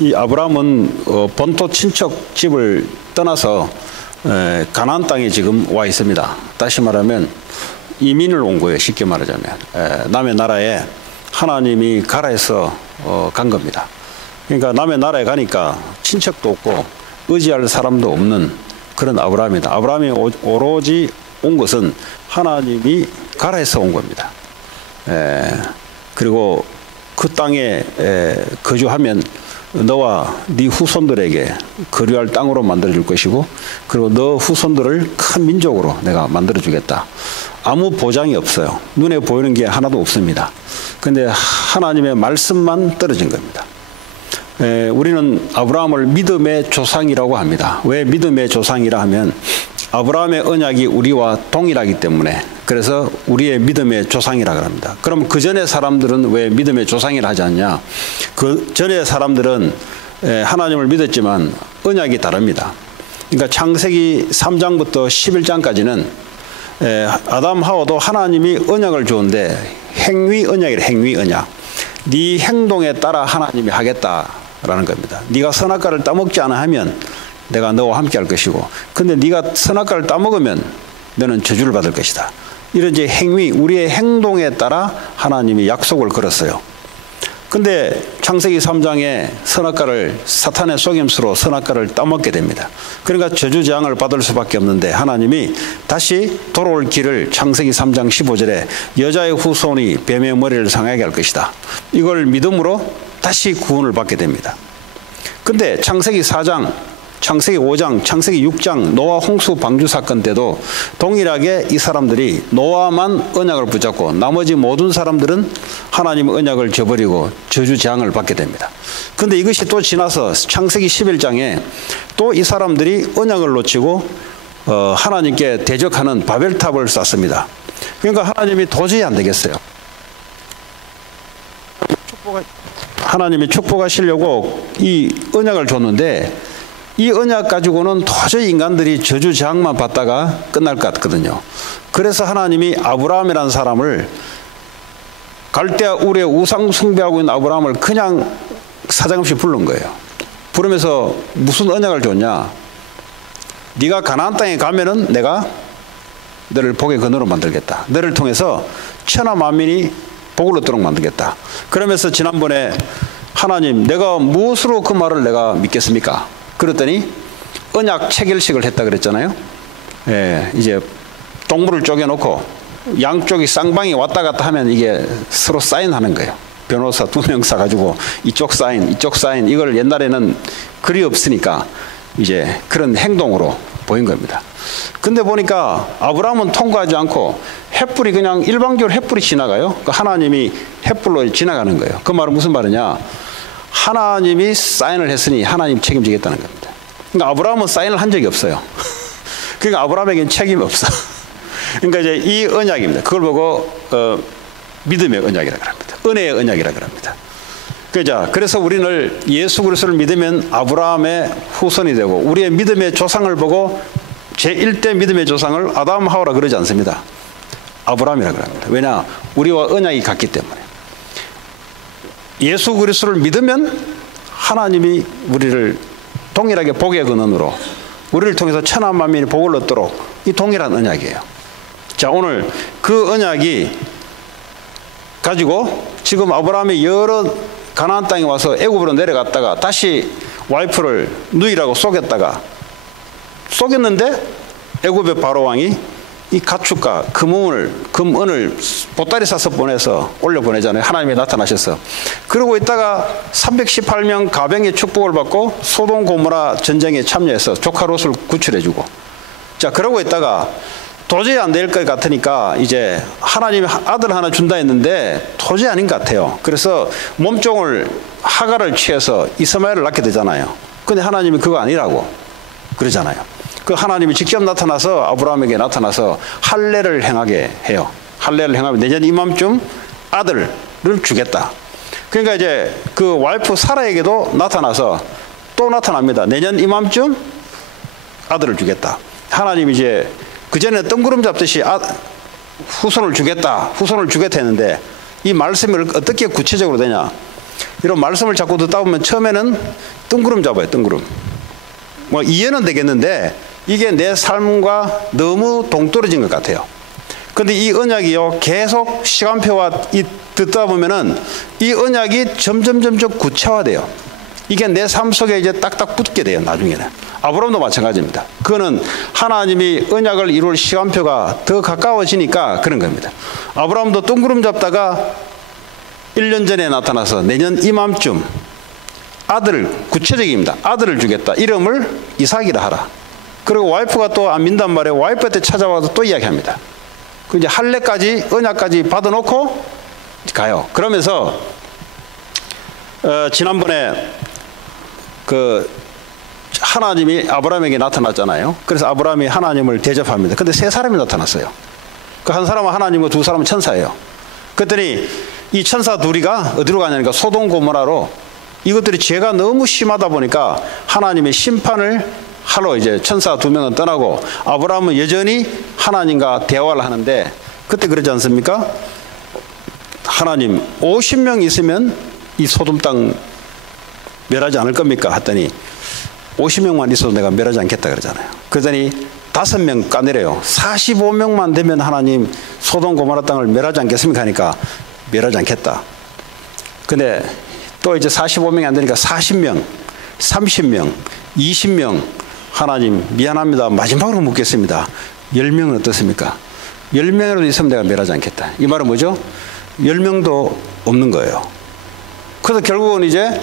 이 아브라함은 본토 친척 집을 떠나서 가나안 땅에 지금 와 있습니다. 다시 말하면 이민을 온 거예요. 쉽게 말하자면 남의 나라에 하나님이 가라 해서 간 겁니다. 그러니까 남의 나라에 가니까 친척도 없고 의지할 사람도 없는 그런 아브라함이다. 아브라함이 오로지 온 것은 하나님이 가라 해서 온 겁니다. 그리고 그 땅에 거주하면 너와 네 후손들에게 거류할 땅으로 만들어줄 것이고, 그리고 너 후손들을 큰 민족으로 내가 만들어주겠다. 아무 보장이 없어요. 눈에 보이는 게 하나도 없습니다. 그런데 하나님의 말씀만 떨어진 겁니다. 우리는 아브라함을 믿음의 조상이라고 합니다. 왜 믿음의 조상이라 하면 아브라함의 언약이 우리와 동일하기 때문에, 그래서 우리의 믿음의 조상이라고 합니다. 그럼 그 전에 사람들은 왜 믿음의 조상이라 하지 않냐? 그 전에 사람들은 하나님을 믿었지만 언약이 다릅니다. 그러니까 창세기 3장부터 11장까지는 아담 하와도 하나님이 언약을 주는데 행위 언약이래. 행위 언약. 네 행동에 따라 하나님이 하겠다라는 겁니다. 네가 선악과를 따먹지 않아 하면 내가 너와 함께 할 것이고, 근데 네가 선악과를 따먹으면 너는 저주를 받을 것이다. 이런 이제 행위, 우리의 행동에 따라 하나님이 약속을 걸었어요. 근데 창세기 3장에 선악과를, 사탄의 속임수로 선악과를 따먹게 됩니다. 그러니까 저주재앙을 받을 수밖에 없는데 하나님이 다시 돌아올 길을 창세기 3장 15절에 여자의 후손이 뱀의 머리를 상하게 할 것이다. 이걸 믿음으로 다시 구원을 받게 됩니다. 근데 창세기 4장, 창세기 5장, 창세기 6장 노아 홍수 방주 사건 때도 동일하게 이 사람들이 노아만 언약을 붙잡고 나머지 모든 사람들은 하나님의 언약을 저버리고 저주 재앙을 받게 됩니다. 그런데 이것이 또 지나서 창세기 11장에 또 이 사람들이 언약을 놓치고 하나님께 대적하는 바벨탑을 쌓습니다. 그러니까 하나님이 도저히 안 되겠어요. 하나님이 축복하시려고 이 언약을 줬는데 이 언약 가지고는 도저히 인간들이 저주 재앙만 받다가 끝날 것 같거든요. 그래서 하나님이 아브라함이라는 사람을, 갈대아 우르에 우상 숭배하고 있는 아브라함을 그냥 사정없이 부른 거예요. 부르면서 무슨 언약을 줬냐? 네가 가나안 땅에 가면은 내가 너를 복의 근원으로 만들겠다. 너를 통해서 천하 만민이 복을 얻도록 만들겠다. 그러면서 지난번에 하나님, 내가 무엇으로 그 말을 내가 믿겠습니까? 그랬더니 언약 체결식을 했다 그랬잖아요. 이제 동물을 쪼개놓고 양쪽이 쌍방이 왔다 갔다 하면 이게 서로 사인하는 거예요. 변호사 2명 사가지고 이쪽 사인, 이쪽 사인, 이걸 옛날에는 글이 없으니까 이제 그런 행동으로 보인 겁니다. 근데 보니까 아브라함은 통과하지 않고 횃불이 그냥 일방적으로 횃불이 지나가요. 하나님이 횃불로 지나가는 거예요. 그 말은 무슨 말이냐? 하나님이 사인을 했으니 하나님 책임지겠다는 겁니다. 그러니까 아브라함은 사인을 한 적이 없어요. 그러니까 아브라함에게는 책임이 없어. 그러니까 이제 이 언약입니다. 그걸 보고 믿음의 언약이라고 합니다. 은혜의 언약이라고 합니다. 그래서 우리는 예수 그리스도를 믿으면 아브라함의 후손이 되고, 우리의 믿음의 조상을 보고 제1대 믿음의 조상을 아담 하와라 그러지 않습니다. 아브라함이라고 합니다. 왜냐? 우리와 언약이 같기 때문에. 예수 그리스도를 믿으면 하나님이 우리를 동일하게 복의 근원으로, 우리를 통해서 천하 만민이 복을 얻도록, 이 동일한 언약이에요. 자, 오늘 그 언약이 가지고 지금 아브라함이 여러 가나안 땅에 와서 애굽으로 내려갔다가 다시 와이프를 누이라고 속였다가, 속였는데 애굽의 바로 왕이 이 가축과 금은을 보따리 싸서 보내서 올려 보내잖아요. 하나님이 나타나셔서. 그러고 있다가 318명 가병의 축복을 받고 소돔 고모라 전쟁에 참여해서 조카 롯을 구출해주고, 자, 그러고 있다가 도저히 안 될 것 같으니까 이제 하나님이 아들 하나 준다 했는데 도저히 아닌 것 같아요. 그래서 몸종을 하가를 취해서 이스마엘을 낳게 되잖아요. 근데 하나님이 그거 아니라고 그러잖아요. 그 하나님이 직접 나타나서 아브라함에게 나타나서 할례를 행하게 해요. 할례를 행하면 내년 이맘쯤 아들을 주겠다. 그러니까 이제 그 와이프 사라에게도 나타나서 또 나타납니다. 내년 이맘쯤 아들을 주겠다. 하나님이 이제 그전에 뜬구름 잡듯이 후손을 주겠다, 후손을 주겠다 했는데 이 말씀이 어떻게 구체적으로 되냐? 이런 말씀을 자꾸 듣다 보면 처음에는 뜬구름 잡아요. 뜬구름. 뭐 이해는 되겠는데 이게 내 삶과 너무 동떨어진 것 같아요. 근데 이 언약이요, 계속 시간표와 듣다 보면은 이 언약이 점점 구체화돼요. 이게 내 삶 속에 이제 딱딱 붙게 돼요, 나중에는. 아브라함도 마찬가지입니다. 그거는 하나님이 언약을 이룰 시간표가 더 가까워지니까 그런 겁니다. 아브라함도 뜬구름 잡다가 1년 전에 나타나서 내년 이맘쯤 아들을, 구체적입니다. 아들을 주겠다. 이름을 이삭이라 하라. 그리고 와이프가 또 안 민단 말이에요. 와이프한테 찾아와서 또 이야기합니다. 그 이제 할례까지, 언약까지 받아놓고 가요. 그러면서 지난번에 그 하나님이 아브라함에게 나타났잖아요. 그래서 아브라함이 하나님을 대접합니다. 근데 세 사람이 나타났어요. 그 한 사람은 하나님이고 두 사람은 천사예요. 그랬더니 이 천사 둘이가 어디로 가냐니까 소돔 고모라로, 이것들이 죄가 너무 심하다 보니까 하나님의 심판을 하러 이제 천사 두 명은 떠나고 아브라함은 여전히 하나님과 대화를 하는데, 그때 그러지 않습니까? 하나님 50명 있으면 이 소돔 땅 멸하지 않을 겁니까? 했더니 50명만 있어도 내가 멸하지 않겠다 그러잖아요. 그러더니 5명 까내려요. 45명만 되면 하나님 소돔 고모라 땅을 멸하지 않겠습니까? 하니까 멸하지 않겠다. 근데 또 이제 45명이 안 되니까 40명, 30명, 20명, 하나님 미안합니다. 마지막으로 묻겠습니다. 10명은 어떻습니까? 10명이라도 있으면 내가 멸하지 않겠다. 이 말은 뭐죠? 10명도 없는 거예요. 그래서 결국은 이제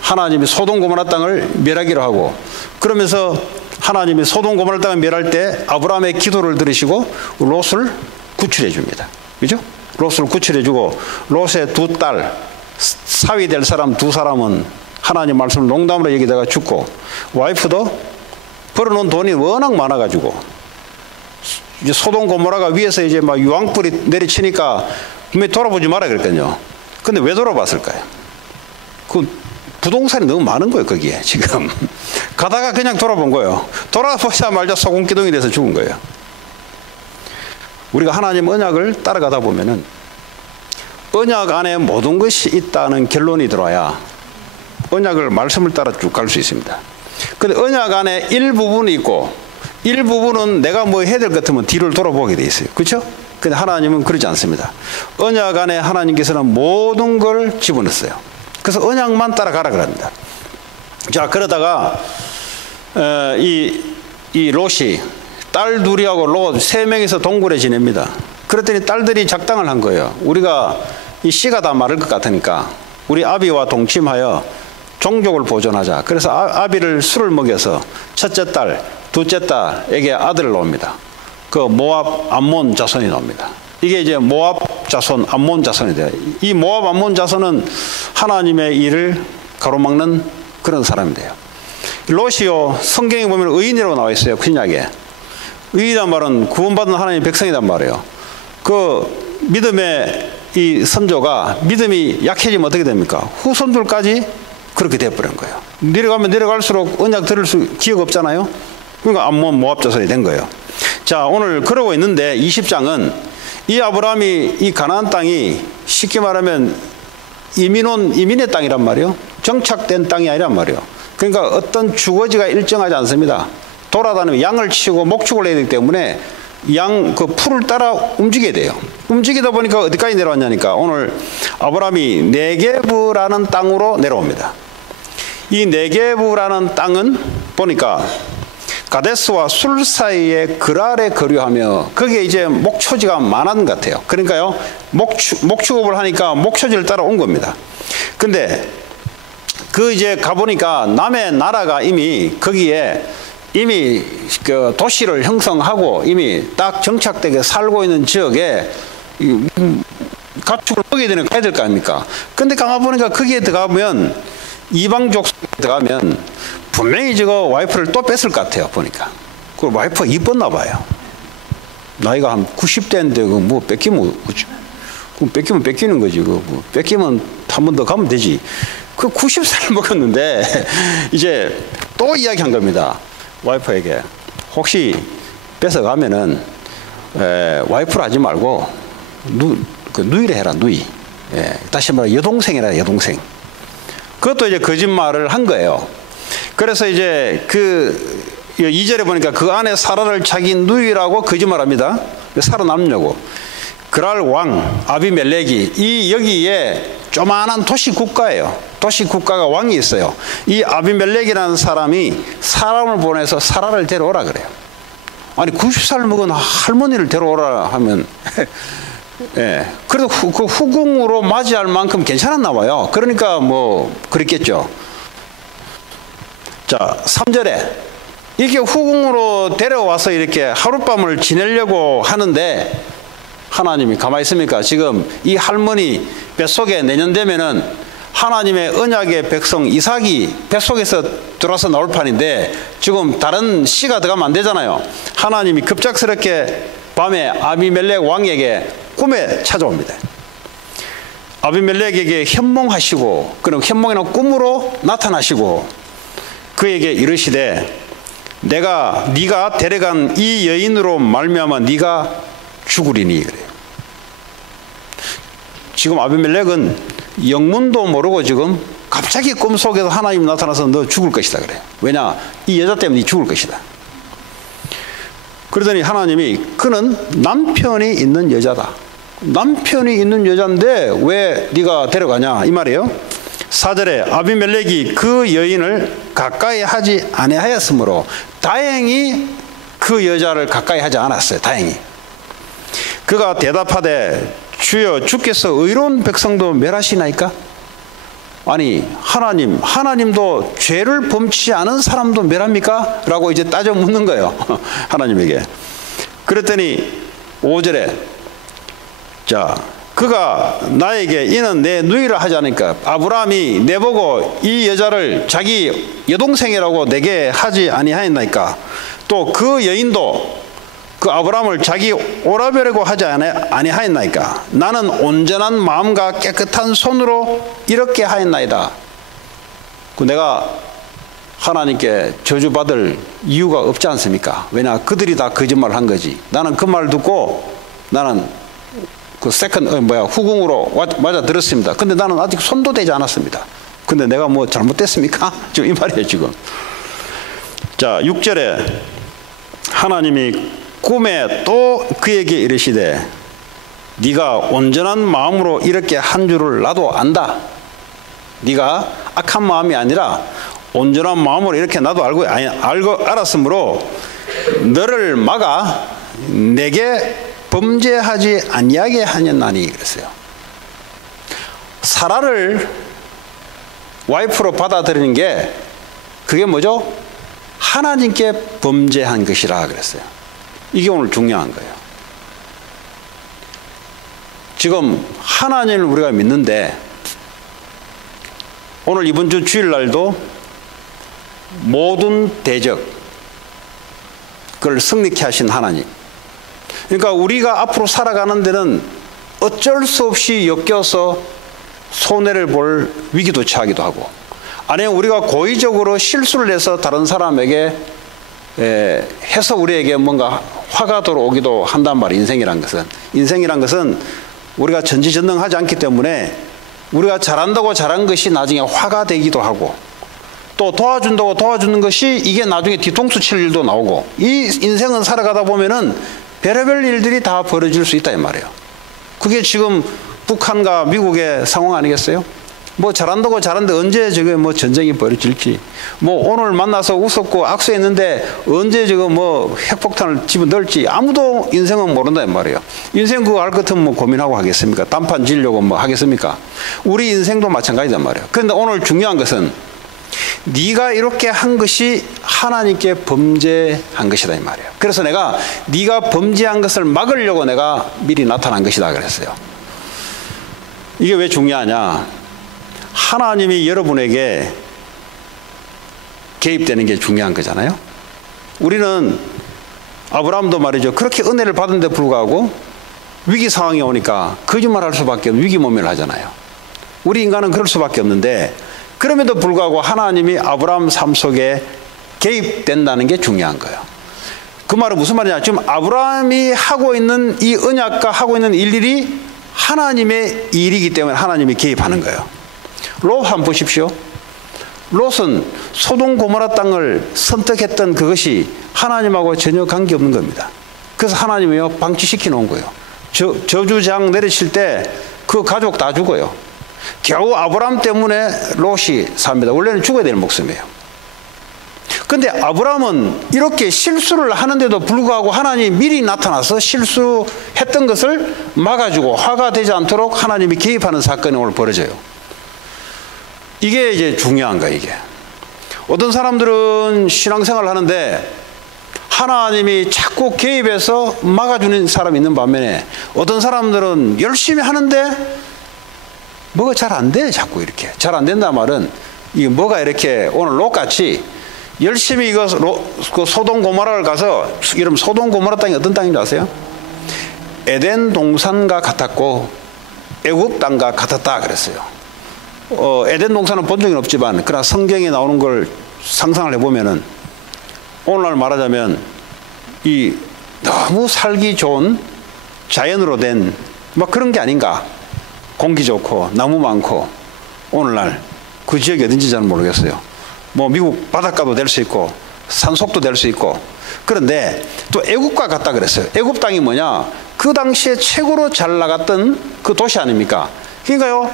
하나님이 소돔 고모라 땅을 멸하기로 하고, 그러면서 하나님이 소돔 고모라 땅을 멸할 때 아브라함의 기도를 들으시고 롯을 구출해 줍니다. 그죠? 롯을 구출해 주고 롯의 두 딸, 사위 될 사람 두 사람은 하나님 말씀을 농담으로 얘기다가 죽고, 와이프도 벌어놓은 돈이 워낙 많아가지고 이제 소돔 고모라가 위에서 이제 막 유황불이 내리치니까 분명히 돌아보지 마라 그랬거든요. 근데 왜 돌아봤을까요? 그 부동산이 너무 많은 거예요, 거기에 지금. 가다가 그냥 돌아본 거예요. 돌아보자마자 소금기둥이 돼서 죽은 거예요. 우리가 하나님 언약을 따라가다 보면은 언약 안에 모든 것이 있다는 결론이 들어와야 언약을, 말씀을 따라 쭉 갈 수 있습니다. 근데 언약 안에 일부분이 있고 일부분은 내가 뭐 해야 될 것 같으면 뒤를 돌아보게 돼 있어요. 그렇죠? 근데 하나님은 그러지 않습니다. 언약 안에 하나님께서는 모든 걸 집어넣었어요. 그래서 언약만 따라가라 그럽니다. 자, 그러다가 이 롯이 딸 둘이하고 롯 3명이서 동굴에 지냅니다. 그랬더니 딸들이 작당을 한 거예요. 우리가 이 씨가 다 마를 것 같으니까 우리 아비와 동침하여 종족을 보존하자. 그래서 아비를 술을 먹여서 첫째 딸, 둘째 딸에게 아들을 놓습니다. 그 모압 암몬 자손이 나옵니다. 이게 이제 모압 자손, 암몬 자손이 돼요. 이 모압 암몬 자손은 하나님의 일을 가로막는 그런 사람이 돼요. 롯이요, 성경에 보면 의인이라고 나와 있어요. 신약에. 의인이란 말은 구원받은 하나님의 백성이란 말이에요. 그 믿음의 이 선조가 믿음이 약해지면 어떻게 됩니까? 후손들까지 그렇게 돼버린 거예요. 내려가면 내려갈수록 언약 들을 기회가 없잖아요. 그러니까 암몬 모압 자손이 된 거예요. 자, 오늘 그러고 있는데 20장은 이 아브라함이 이 가나안 땅이 쉽게 말하면 이민의 땅이란 말이에요. 정착된 땅이 아니란 말이에요. 그러니까 어떤 주거지가 일정하지 않습니다. 돌아다니면 양을 치고 목축을 해야 되기 때문에 그 풀을 따라 움직여야 돼요. 움직이다 보니까 어디까지 내려왔냐니까 오늘 아브라함이 네게브라는 땅으로 내려옵니다. 이 네게브라는 땅은 보니까 가데스와 술 사이에 그랄에 거류하며 거기에 이제 목초지가 많은 것 같아요. 그러니까요, 목축업을 하니까 목초지를 따라 온 겁니다. 근데 그 이제 가보니까 남의 나라가 이미 거기에 이미 그 도시를 형성하고 이미 딱 정착되게 살고 있는 지역에 가축을 먹여야 되는 가야 될 거 아닙니까? 근데 가만보니까 거기에 들어가면 이방족 속에 들어가면 분명히 저거 와이프를 또 뺐을 것 같아요. 보니까 그 와이프가 이뻤나 봐요. 나이가 한 90대인데 그 뭐 뺏기면 뺏기면 뺏기는 거지. 그 뭐 뺏기면 한 번 더 가면 되지. 그 90살을 먹었는데 이제 또 이야기한 겁니다. 와이프에게 혹시 뺏어가면은 와이프를 하지 말고 누이를 해라. 누이. 다시 말해 여동생이라. 여동생. 그것도 이제 거짓말을 한 거예요. 그래서 이제 그 2절에 보니까 그 안에 사라를 자기 누이라고 거짓말합니다. 살아남냐고. 그랄 왕 아비멜렉이 이 여기에 조만한 도시 국가예요. 도시 국가가 왕이 있어요. 이 아비멜렉이라는 사람이 사람을 보내서 사라를 데려오라 그래요. 아니 90살 먹은 할머니를 데려오라 하면 예, 그래도 그 후궁으로 맞이할 만큼 괜찮았나 봐요. 그러니까 뭐 그랬겠죠. 자, 3절에 이렇게 후궁으로 데려와서 이렇게 하룻밤을 지내려고 하는데 하나님이 가만히 있습니까? 지금 이 할머니 뱃속에 내년 되면은 하나님의 언약의 백성 이삭이 뱃속에서 들어와서 나올 판인데 지금 다른 씨가 들어가면 안 되잖아요. 하나님이 급작스럽게 밤에 아비멜렉 왕에게 꿈에 찾아옵니다. 아비멜렉에게 현몽하시고 그리고 현몽이나 꿈으로 나타나시고 그에게 이르시되 네가 데려간 이 여인으로 말미암아 네가 죽으리니 그래요. 지금 아비멜렉은 영문도 모르고 지금 갑자기 꿈속에서 하나님이 나타나서 너 죽을 것이다 그래요. 왜냐? 이 여자 때문에 죽을 것이다. 그러더니 하나님이 그는 남편이 있는 여자다. 남편이 있는 여자인데 왜 네가 데려가냐 이 말이에요. 4절에 아비멜렉이 그 여인을 가까이 하지 아니하였으므로 다행히 그 여자를 가까이 하지 않았어요. 다행히. 그가 대답하되 주여 주께서 의로운 백성도 멸하시나이까? 아니 하나님도 죄를 범치 않은 사람도 멸합니까? 라고 이제 따져 묻는 거예요. 하나님에게. 그랬더니 5절에 자 그가 나에게 이는 내 누이라 하지 않으니까 아브라함이 내보고 이 여자를 자기 여동생이라고 내게 하지 아니하였나이까? 또 그 여인도 그 아브라함을 자기 오라버니라고 하지 아니하였나이까? 나는 온전한 마음과 깨끗한 손으로 이렇게 하였나이다. 내가 하나님께 저주받을 이유가 없지 않습니까? 왜냐 그들이 다 거짓말을 한 거지. 나는 그 말 듣고 나는 그 후궁으로 맞아 들었습니다. 근데 나는 아직 손도 대지 않았습니다. 근데 내가 뭐 잘못됐습니까? 지금 이 말이에요 지금. 자 6절에 하나님이 꿈에 또 그에게 이르시되 네가 온전한 마음으로 이렇게 한 줄을 나도 안다. 네가 악한 마음이 아니라 온전한 마음으로 이렇게 나도 알고 알았으므로 너를 막아 내게 범죄하지 아니하게 하였나니 그랬어요. 사라를 와이프로 받아들이는 게 그게 뭐죠? 하나님께 범죄한 것이라 그랬어요. 이게 오늘 중요한 거예요. 지금 하나님을 우리가 믿는데 오늘 이번 주 주일날도 모든 대적 그걸 승리케 하신 하나님. 그러니까 우리가 앞으로 살아가는 데는 어쩔 수 없이 엮여서 손해를 볼 위기도 처하기도 하고 아니면 우리가 고의적으로 실수를 해서 다른 사람에게 해서 우리에게 뭔가 화가 들어오기도 한단 말이에요. 인생이란 것은 우리가 전지전능하지 않기 때문에 우리가 잘한다고 잘한 것이 나중에 화가 되기도 하고 또 도와준다고 도와주는 것이 이게 나중에 뒤통수 칠 일도 나오고 이 인생은 살아가다 보면은 별의별 일들이 다 벌어질 수 있다 이 말이에요. 그게 지금 북한과 미국의 상황 아니겠어요? 뭐 잘한다고 잘하는데 언제 저게 뭐 전쟁이 벌어질지 뭐 오늘 만나서 웃었고 악수했는데 언제 저거 뭐 핵폭탄을 집어넣을지 아무도 인생은 모른다 이 말이에요. 인생 그거 알 것 같으면 뭐 고민하고 하겠습니까? 단판 지려고 뭐 하겠습니까? 우리 인생도 마찬가지단 말이에요. 그런데 오늘 중요한 것은 네가 이렇게 한 것이 하나님께 범죄한 것이다 이 말이에요. 그래서 내가 네가 범죄한 것을 막으려고 내가 미리 나타난 것이다 그랬어요. 이게 왜 중요하냐? 하나님이 여러분에게 개입되는 게 중요한 거잖아요. 우리는 아브라함도 말이죠. 그렇게 은혜를 받은데 불구하고 위기 상황이 오니까 거짓말할 수밖에 없는 위기모면을 하잖아요. 우리 인간은 그럴 수밖에 없는데 그럼에도 불구하고 하나님이 아브라함 삶 속에 개입된다는 게 중요한 거예요. 그 말은 무슨 말이냐? 지금 아브라함이 하고 있는 이 언약과 하고 있는 일들이 하나님의 일이기 때문에 하나님이 개입하는 거예요. 롯 한번 보십시오. 롯은 소돔 고모라 땅을 선택했던 그것이 하나님하고 전혀 관계없는 겁니다. 그래서 하나님이요 방치시켜 놓은 거예요. 저주장 내리칠 때 그 가족 다 죽어요. 겨우 아브라함 때문에 롯이 삽니다. 원래는 죽어야 될 목숨이에요. 근데 아브라함은 이렇게 실수를 하는데도 불구하고 하나님이 미리 나타나서 실수했던 것을 막아주고 화가 되지 않도록 하나님이 개입하는 사건이 오늘 벌어져요. 이게 이제 중요한 거예요. 이게 어떤 사람들은 신앙생활을 하는데 하나님이 자꾸 개입해서 막아주는 사람이 있는 반면에 어떤 사람들은 열심히 하는데 뭐가 잘 안 돼. 자꾸 이렇게 잘 안 된다 말은 이게 뭐가 이렇게 오늘 롯같이 열심히 그 소돔 고모라를 가서, 여러분 소돔 고모라 땅이 어떤 땅인지 아세요? 에덴 동산과 같았고 애굽 땅과 같았다 그랬어요. 에덴 동산은 본 적은 없지만 그러나 성경에 나오는 걸 상상을 해보면은 오늘날 말하자면 이 너무 살기 좋은 자연으로 된 막 그런 게 아닌가. 공기 좋고 나무 많고 오늘날 그 지역이 어딘지 잘 모르겠어요. 뭐 미국 바닷가도 될 수 있고 산속도 될 수 있고. 그런데 또 애국과 같다 그랬어요. 애국 땅이 뭐냐? 그 당시에 최고로 잘 나갔던 그 도시 아닙니까? 그러니까요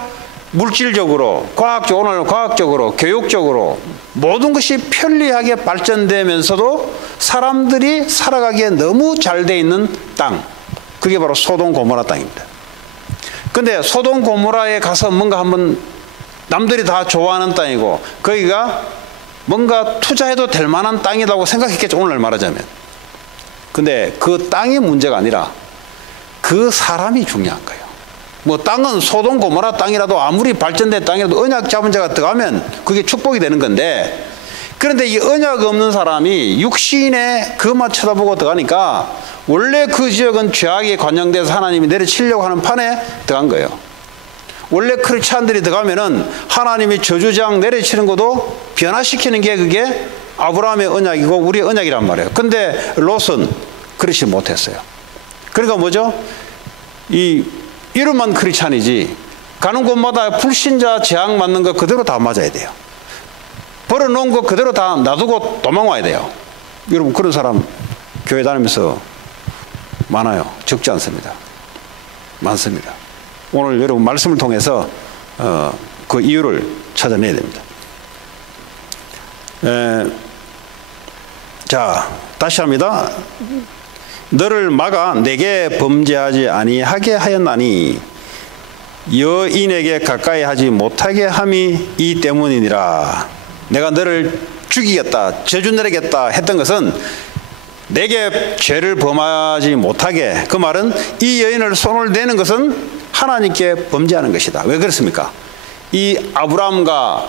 물질적으로 오늘 과학적으로 교육적으로 모든 것이 편리하게 발전되면서도 사람들이 살아가기에 너무 잘 돼 있는 땅, 그게 바로 소돔 고모라 땅입니다. 근데 소돔 고모라에 가서 뭔가 한번 남들이 다 좋아하는 땅이고 거기가 뭔가 투자해도 될 만한 땅이라고 생각했겠죠, 오늘 말하자면. 근데 그 땅이 문제가 아니라 그 사람이 중요한 거예요. 뭐 땅은 소돔 고모라 땅이라도 아무리 발전된 땅이라도 언약 잡은 자가 들어가면 그게 축복이 되는 건데, 그런데 이 언약 없는 사람이 육신의 그것만 쳐다보고 들어가니까 원래 그 지역은 죄악에 관영돼서 하나님이 내려치려고 하는 판에 들어간 거예요. 원래 크리스찬들이 들어가면은 하나님이 저주장 내려치는 것도 변화시키는 게 그게 아브라함의 언약이고 우리의 언약이란 말이에요. 근데 롯은 그렇지 못했어요. 그러니까 뭐죠? 이름만 크리스찬이지 가는 곳마다 불신자 재앙 맞는 거 그대로 다 맞아야 돼요. 벌어놓은 거 그대로 다 놔두고 도망와야 돼요. 여러분 그런 사람 교회 다니면서 많아요. 적지 않습니다. 많습니다. 오늘 여러분 말씀을 통해서 그 이유를 찾아내야 됩니다. 자, 다시 합니다. 너를 막아 내게 범죄하지 아니하게 하였나니 여인에게 가까이 하지 못하게 함이 이 때문이니라. 내가 너를 죽이겠다, 저주 내리겠다 했던 것은 내게 죄를 범하지 못하게, 그 말은 이 여인을 손을 대는 것은 하나님께 범죄하는 것이다. 왜 그렇습니까? 이 아브라함과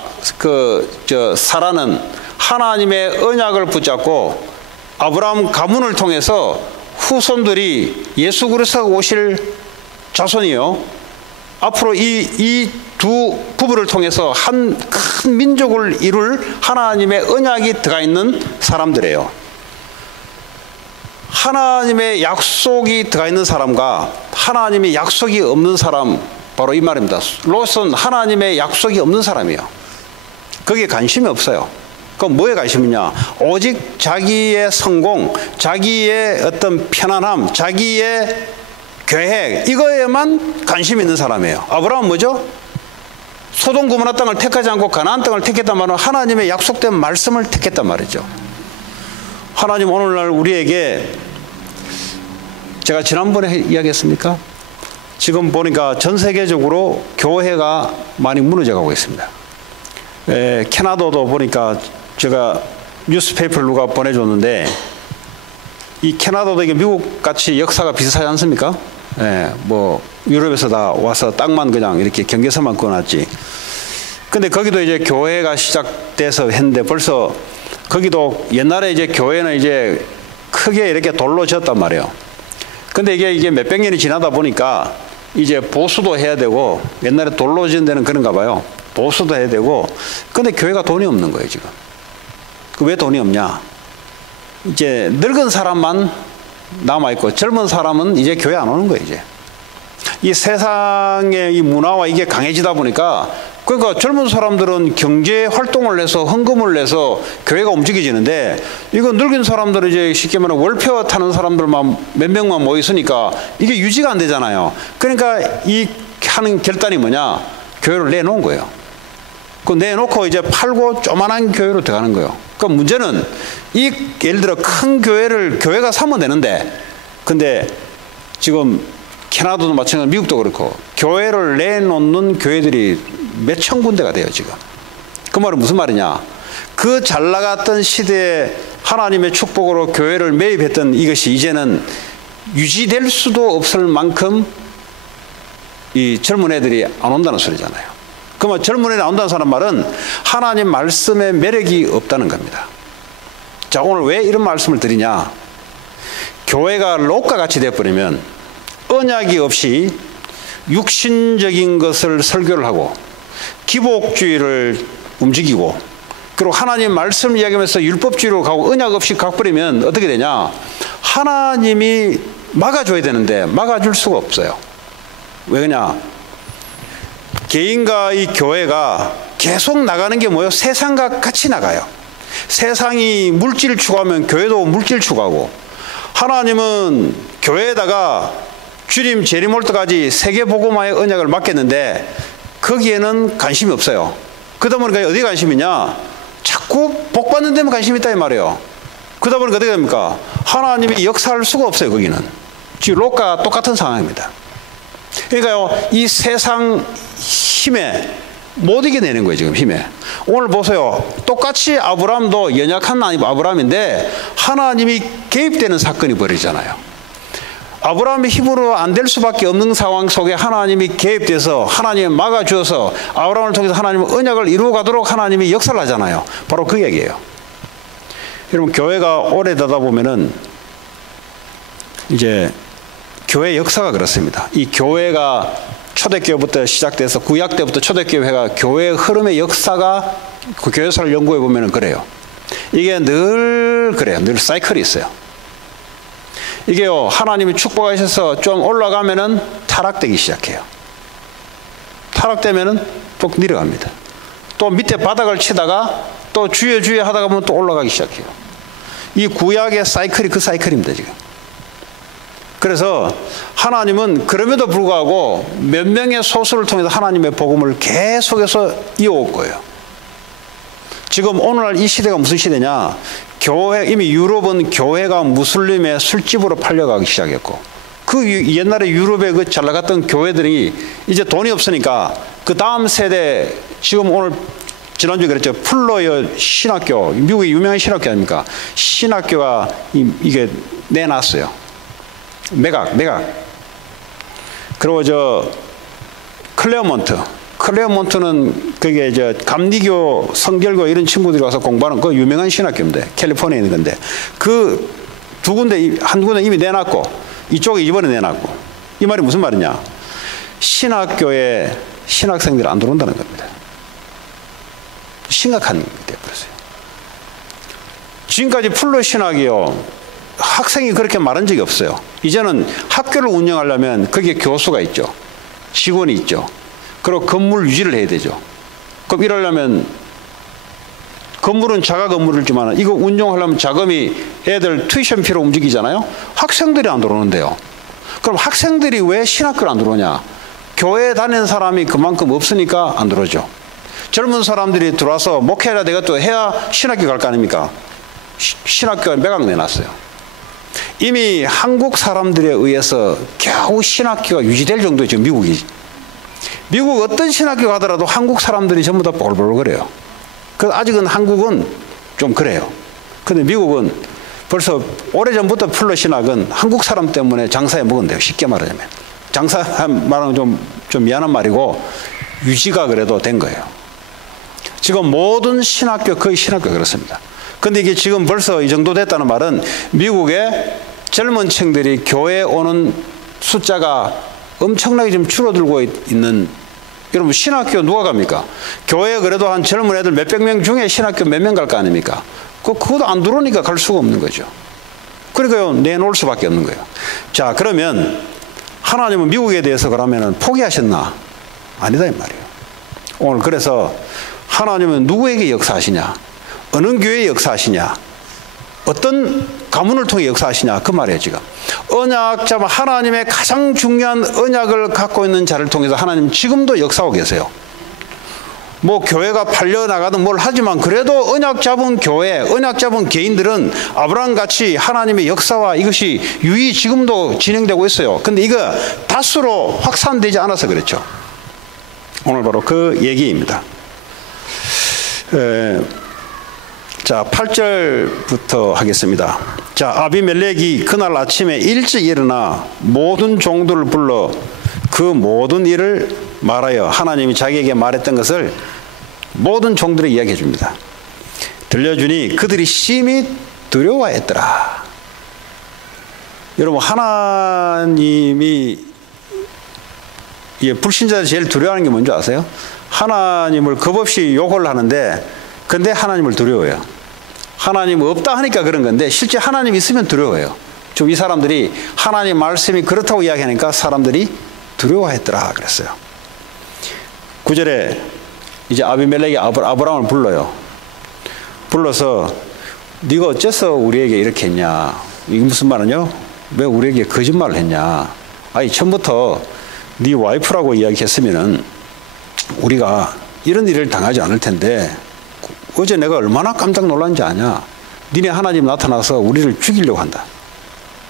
사라는 하나님의 언약을 붙잡고 아브라함 가문을 통해서 후손들이 예수 그리스도가 오실 자손이요, 앞으로 이 두 부부를 통해서 한 큰 민족을 이룰 하나님의 언약이 들어가 있는 사람들이에요. 하나님의 약속이 들어가 있는 사람과 하나님의 약속이 없는 사람, 바로 이 말입니다. 롯은 하나님의 약속이 없는 사람이에요. 거기에 관심이 없어요. 그럼 뭐에 관심이냐? 오직 자기의 성공, 자기의 어떤 편안함, 자기의 계획, 이거에만 관심이 있는 사람이에요. 아브라함은 뭐죠? 소돔 고모라 땅을 택하지 않고 가나안 땅을 택했단 말은 하나님의 약속된 말씀을 택했단 말이죠. 하나님 오늘날 우리에게, 제가 지난번에 이야기했습니까? 지금 보니까 전 세계적으로 교회가 많이 무너져 가고 있습니다. 캐나다도 보니까 제가 뉴스페이퍼를 누가 보내줬는데, 이 캐나다도 이게 미국 같이 역사가 비슷하지 않습니까? 뭐 유럽에서 다 와서 땅만 그냥 이렇게 경계선만 끊어놨지. 근데 거기도 이제 교회가 시작돼서 했는데 벌써 거기도 옛날에 이제 교회는 이제 크게 이렇게 돌로 지었단 말이에요. 근데 이게 몇백 년이 지나다 보니까 이제 보수도 해야 되고, 옛날에 돌로 지은 데는 그런가 봐요. 보수도 해야 되고. 근데 교회가 돈이 없는 거예요, 지금. 왜 돈이 없냐? 이제 늙은 사람만 남아있고 젊은 사람은 이제 교회 안 오는 거예요, 이제. 이 세상의 이 문화와 이게 강해지다 보니까 그러니까 젊은 사람들은 경제 활동을 해서 헌금을 내서 교회가 움직여지는데, 이거 늙은 사람들은 이제 쉽게 말하면 월표 타는 사람들만 몇 명만 모여 있으니까 이게 유지가 안 되잖아요. 그러니까 이 하는 결단이 뭐냐? 교회를 내놓은 거예요. 그 내놓고 이제 팔고 조만한 교회로 들어가는 거예요. 그러니까 문제는 이 예를 들어 큰 교회를 교회가 사면 되는데, 근데 지금 캐나다도 마찬가지고 미국도 그렇고 교회를 내놓는 교회들이 몇천 군데가 돼요 지금. 그 말은 무슨 말이냐? 그 잘 나갔던 시대에 하나님의 축복으로 교회를 매입했던 이것이 이제는 유지될 수도 없을 만큼 이 젊은 애들이 안 온다는 소리잖아요. 그러면 젊은 애들이 안 온다는 사람 말은 하나님 말씀에 매력이 없다는 겁니다. 자, 오늘 왜 이런 말씀을 드리냐? 교회가 롯과 같이 되어버리면 언약이 없이 육신적인 것을 설교를 하고 기복주의를 움직이고, 그리고 하나님 말씀을 이야기하면서 율법주의로 가고 언약 없이 가버리면 어떻게 되냐? 하나님이 막아줘야 되는데 막아줄 수가 없어요. 왜 그러냐? 개인과 이 교회가 계속 나가는 게 뭐예요? 세상과 같이 나가요. 세상이 물질을 추구하면 교회도 물질 추구하고, 하나님은 교회에다가 주님 재림 올 때까지 세계복음화의 언약을 맡겼는데 거기에는 관심이 없어요. 그러다 보니까 어디에 관심이냐? 자꾸 복받는 데만 관심이 있다 이 말이에요. 그러다 보니까 어떻게 됩니까? 하나님이 역사할 수가 없어요. 거기는 지금 롯과 똑같은 상황입니다. 그러니까요, 이 세상 힘에 못 이겨내는 거예요 지금. 힘에. 오늘 보세요. 똑같이 아브라함도 연약한 아브라함인데 하나님이 개입되는 사건이 벌어지잖아요. 아브라함의 힘으로 안 될 수밖에 없는 상황 속에 하나님이 개입돼서 하나님이 막아주어서 아브라함을 통해서 하나님은 언약을 이루어가도록 하나님이 역사를 하잖아요. 바로 그 얘기예요. 여러분, 교회가 오래되다 보면은 이제 교회 역사가 그렇습니다. 이 교회가 초대교회부터 시작돼서 구약 때부터 초대교회가 교회의 흐름의 역사가 그 교회사를 연구해 보면은 그래요. 이게 늘 그래요. 늘 사이클이 있어요. 이게요, 하나님이 축복하셔서 좀 올라가면은 타락되기 시작해요. 타락되면은 또 내려갑니다. 또 밑에 바닥을 치다가 또 주여 하다가 보면 또 올라가기 시작해요. 이 구약의 사이클이 그 사이클입니다 지금. 그래서 하나님은 그럼에도 불구하고 몇 명의 소수를 통해서 하나님의 복음을 계속해서 이어올 거예요. 지금 오늘날 이 시대가 무슨 시대냐? 이미 유럽은 교회가 무슬림의 술집으로 팔려가기 시작했고, 그 옛날에 유럽의 그 잘 나갔던 교회들이 이제 돈이 없으니까 그 다음 세대, 지금 오늘 지난주에 그랬죠. 플로어 신학교, 미국의 유명한 신학교 아닙니까? 신학교가 이게 내놨어요. 매각. 그리고 클레어몬트는 그게 감리교 성결교 이런 친구들이 와서 공부하는 그 유명한 신학교인데, 캘리포니아에 있는 건데, 그 두 군데, 한 군데 이미 내놨고 이쪽에 이번에 내놨고. 이 말이 무슨 말이냐? 신학교에 신학생들이 안 들어온다는 겁니다. 심각한 게 되어버렸어요. 지금까지 플로 신학이요, 학생이 그렇게 말한 적이 없어요. 이제는 학교를 운영하려면 거기에 교수가 있죠. 직원이 있죠. 그리고 건물 유지를 해야 되죠. 그럼 이러려면 건물은 자가 건물이지만 이거 운영하려면 자금이 애들 튜이션피로 움직이잖아요. 학생들이 안 들어오는데요. 그럼 학생들이 왜 신학교를 안 들어오냐? 교회 다니는 사람이 그만큼 없으니까 안 들어오죠. 젊은 사람들이 들어와서 목회라 내가 또 해야 신학교 갈 거 아닙니까? 신학교가 매각 내놨어요. 이미 한국 사람들에 의해서 겨우 신학교가 유지될 정도의 지금 미국이. 미국 어떤 신학교 가더라도 한국 사람들이 전부 다 볼볼거려요. 그래서 아직은 한국은 좀 그래요. 근데 미국은 벌써 오래전부터 플러 신학은 한국 사람 때문에 장사해 먹은대요. 쉽게 말하자면. 장사 말하면 좀 미안한 말이고 유지가 그래도 된 거예요. 지금 모든 신학교, 거의 신학교 그렇습니다. 근데 이게 지금 벌써 이 정도 됐다는 말은 미국의 젊은 층들이 교회에 오는 숫자가 엄청나게 지금 줄어들고 있는. 여러분, 신학교 누가 갑니까? 교회에 그래도 한 젊은 애들 몇백 명 중에 신학교 몇 명 갈 거 아닙니까? 그것도 안 들어오니까 갈 수가 없는 거죠. 그러니까요, 내놓을 수밖에 없는 거예요. 자, 그러면 하나님은 미국에 대해서 그러면은 포기하셨나? 아니다 이 말이에요. 오늘 그래서 하나님은 누구에게 역사하시냐, 어느 교회에 역사하시냐, 어떤 가문을 통해 역사하시냐, 그 말이에요. 지금 언약자, 하나님의 가장 중요한 언약을 갖고 있는 자를 통해서 하나님 지금도 역사하고 계세요. 뭐 교회가 팔려나가든 뭘 하지만 그래도 언약 잡은 교회, 언약 잡은 개인들은 아브라함같이 하나님의 역사와 이것이 유의 지금도 진행되고 있어요. 근데 이거 다수로 확산되지 않아서 그렇죠. 오늘 바로 그 얘기입니다. 자, 8절부터 하겠습니다. 자, 아비멜렉이 그날 아침에 일찍 일어나 모든 종들을 불러 그 모든 일을 말하여 하나님이 자기에게 말했던 것을 모든 종들에게 이야기해 줍니다. 들려주니 그들이 심히 두려워했더라. 여러분, 하나님이 불신자들 제일 두려워하는 게 뭔지 아세요? 하나님을 겁없이 욕을 하는데 근데 하나님을 두려워해요. 하나님 없다 하니까 그런 건데 실제 하나님 있으면 두려워해요. 좀 이 사람들이 하나님 말씀이 그렇다고 이야기하니까 사람들이 두려워했더라 그랬어요. 9절에 이제 아비멜렉이 아브라함을 불러요. 불러서 네가 어째서 우리에게 이렇게 했냐. 이게 무슨 말이냐? 왜 우리에게 거짓말을 했냐. 아니 처음부터 네 와이프라고 이야기했으면은 우리가 이런 일을 당하지 않을 텐데 어제 내가 얼마나 깜짝 놀란지 아냐. 니네 하나님 나타나서 우리를 죽이려고 한다.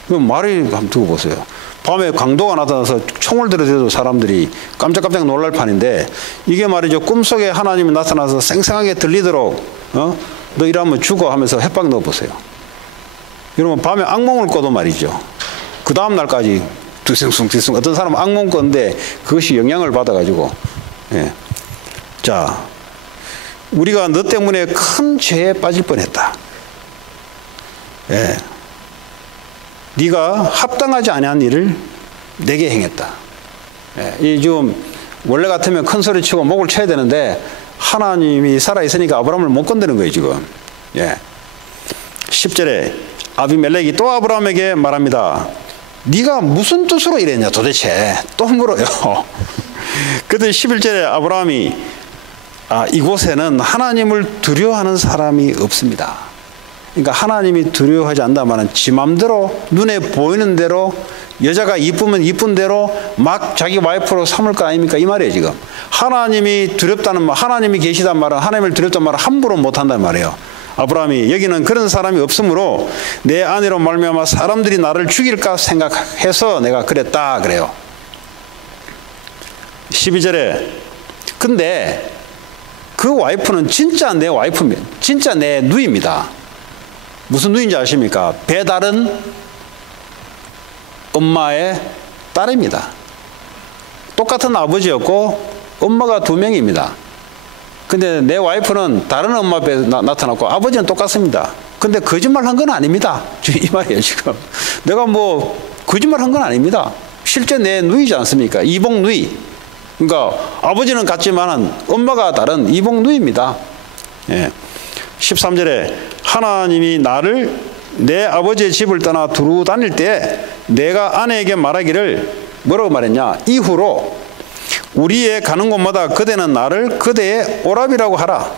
말이 한번 두고 보세요. 밤에 강도가 나타나서 총을 들어대도 사람들이 깜짝깜짝 놀랄 판인데 이게 말이죠. 꿈속에 하나님이 나타나서 생생하게 들리도록 너 이러면 죽어 하면서 협박 넣어보세요. 여러분 밤에 악몽을 꿔도 말이죠. 그 다음 날까지 뒤숭숭 어떤 사람은 악몽 꿨는데 그것이 영향을 받아가지고 자 우리가 너 때문에 큰 죄에 빠질 뻔했다. 네가 합당하지 아니한 일을 내게 행했다. 이 지금 원래 같으면 큰 소리 치고 목을 쳐야 되는데 하나님이 살아 있으니까 아브라함을 못 건드는 거예요 지금. 10절에 아비멜렉이 또 아브라함에게 말합니다. 네가 무슨 뜻으로 이랬냐 도대체 또 물어요. 그때 11절에 아브라함이 이곳에는 하나님을 두려워하는 사람이 없습니다. 그러니까 하나님이 두려워하지 않다면 지 맘대로 눈에 보이는 대로 여자가 이쁘면 이쁜 대로 막 자기 와이프로 삼을 거 아닙니까? 이 말이에요 지금. 하나님이 두렵다는 말, 하나님이 계시단 말은 하나님을 두렵다는 말을 함부로 못한단 말이에요. 아브라함이 여기는 그런 사람이 없으므로 내 아내로 말미암아 사람들이 나를 죽일까 생각해서 내가 그랬다 그래요. 12절에 근데 그 와이프는 진짜 내 와이프입니다. 진짜 내 누이입니다. 무슨 누이인지 아십니까? 배다른 엄마의 딸입니다. 똑같은 아버지였고 엄마가 2명입니다. 근데 내 와이프는 다른 엄마 배에 나타났고 아버지는 똑같습니다. 근데 거짓말 한 건 아닙니다. 이 말이에요 지금. 내가 뭐 거짓말 한 건 아닙니다. 실제 내 누이지 않습니까? 이복 누이. 그러니까 아버지는 같지만 엄마가 다른 이복 누이입니다. 13절에 하나님이 나를 내 아버지의 집을 떠나 두루 다닐 때 내가 아내에게 말하기를 뭐라고 말했냐. 이후로 우리의 가는 곳마다 그대는 나를 그대의 오랍이라고 하라.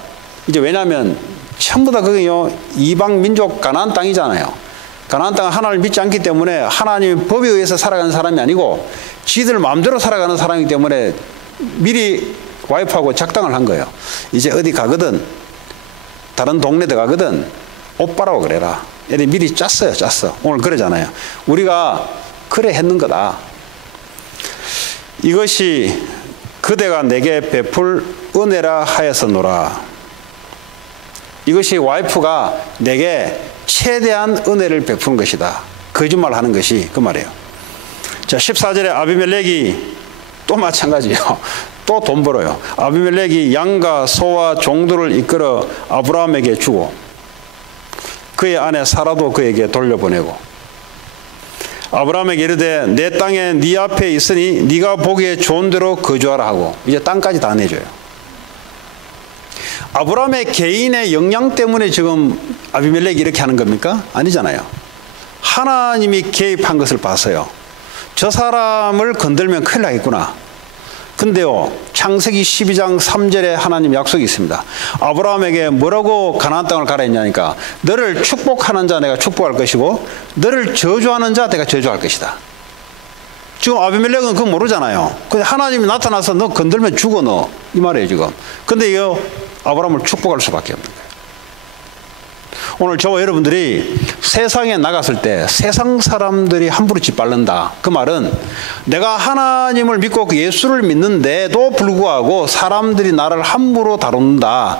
이제 왜냐하면 전부 다 그게요 이방 민족 가나안 땅이잖아요. 가나안 땅은 하나님을 믿지 않기 때문에 하나님의 법에 의해서 살아가는 사람이 아니고 지들 마음대로 살아가는 사람이기 때문에 미리 와이프하고 작당을 한 거예요. 이제 어디 가거든 다른 동네 들어가거든 오빠라고 그래라. 애들이 미리 짰어요. 오늘 그러잖아요. 우리가 그래 했는 거다. 이것이 그대가 내게 베풀 은혜라 하였었노라. 이것이 와이프가 내게 최대한 은혜를 베푼 것이다. 거짓말 하는 것이 그 말이에요. 자, 14절에 아비멜렉이 또 마찬가지예요. 또 돈 벌어요. 아비멜렉이 양과 소와 종들을 이끌어 아브라함에게 주고 그의 아내 사라도 그에게 돌려보내고 아브라함에게 이르되 내 땅에 네 앞에 있으니 네가 보기에 좋은 대로 거주하라 하고 이제 땅까지 다 내줘요. 아브라함의 개인의 역량 때문에 지금 아비멜렉이 이렇게 하는 겁니까? 아니잖아요. 하나님이 개입한 것을 봐서요. 저 사람을 건들면 큰일 나겠구나. 근데요, 창세기 12장 3절에 하나님 약속이 있습니다. 아브라함에게 뭐라고 가나안 땅을 가라 했냐니까, 너를 축복하는 자 내가 축복할 것이고 너를 저주하는 자 내가 저주할 것이다. 지금 아비멜렉은 그거 모르잖아요. 근데 하나님이 나타나서 너 건들면 죽어 너, 이 말이에요 지금. 근데 이 아브라함을 축복할 수밖에 없는 거예요. 오늘 저와 여러분들이 세상에 나갔을 때 세상 사람들이 함부로 짓밟는다. 그 말은 내가 하나님을 믿고 그 예수를 믿는데도 불구하고 사람들이 나를 함부로 다룬다.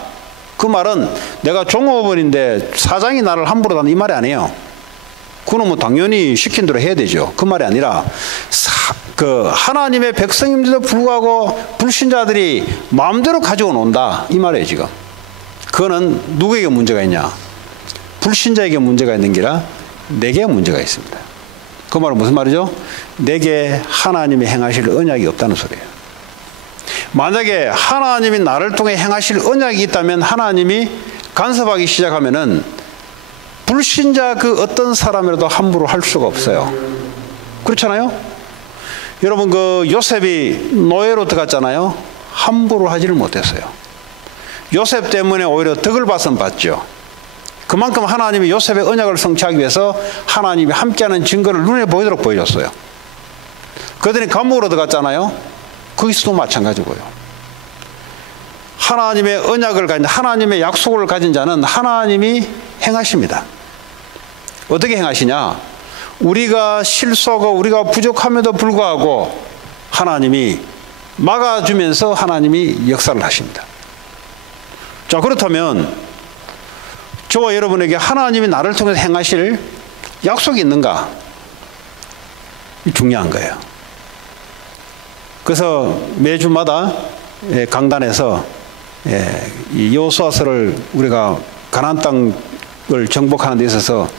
그 말은 내가 종업원인데 사장이 나를 함부로 다룬다 이 말이 아니에요. 그건 뭐 당연히 시킨 대로 해야 되죠. 그 말이 아니라 그 하나님의 백성임에도 불구하고 불신자들이 마음대로 가지고 논다 이 말이에요 지금. 그거는 누구에게 문제가 있냐? 불신자에게 문제가 있는 게 아니라 내게 문제가 있습니다. 그 말은 무슨 말이죠? 내게 하나님이 행하실 언약이 없다는 소리예요. 만약에 하나님이 나를 통해 행하실 언약이 있다면 하나님이 간섭하기 시작하면은 불신자 그 어떤 사람이라도 함부로 할 수가 없어요. 그렇잖아요? 여러분 그 요셉이 노예로 들어갔잖아요. 함부로 하지를 못했어요. 요셉 때문에 오히려 덕을 받죠. 그만큼 하나님이 요셉의 언약을 성취하기 위해서 하나님이 함께하는 증거를 눈에 보이도록 보여줬어요. 그들이 감옥으로 들어갔잖아요. 거기서도 마찬가지고요. 하나님의 언약을 가진, 하나님의 약속을 가진 자는 하나님이 행하십니다. 어떻게 행하시냐? 우리가 실수하고 우리가 부족함에도 불구하고 하나님이 막아주면서 하나님이 역사를 하십니다. 자, 그렇다면 저와 여러분에게 하나님이 나를 통해서 행하실 약속이 있는가? 중요한 거예요. 그래서 매주마다 강단에서 이 여호수아서를 우리가 가나안 땅을 정복하는 데 있어서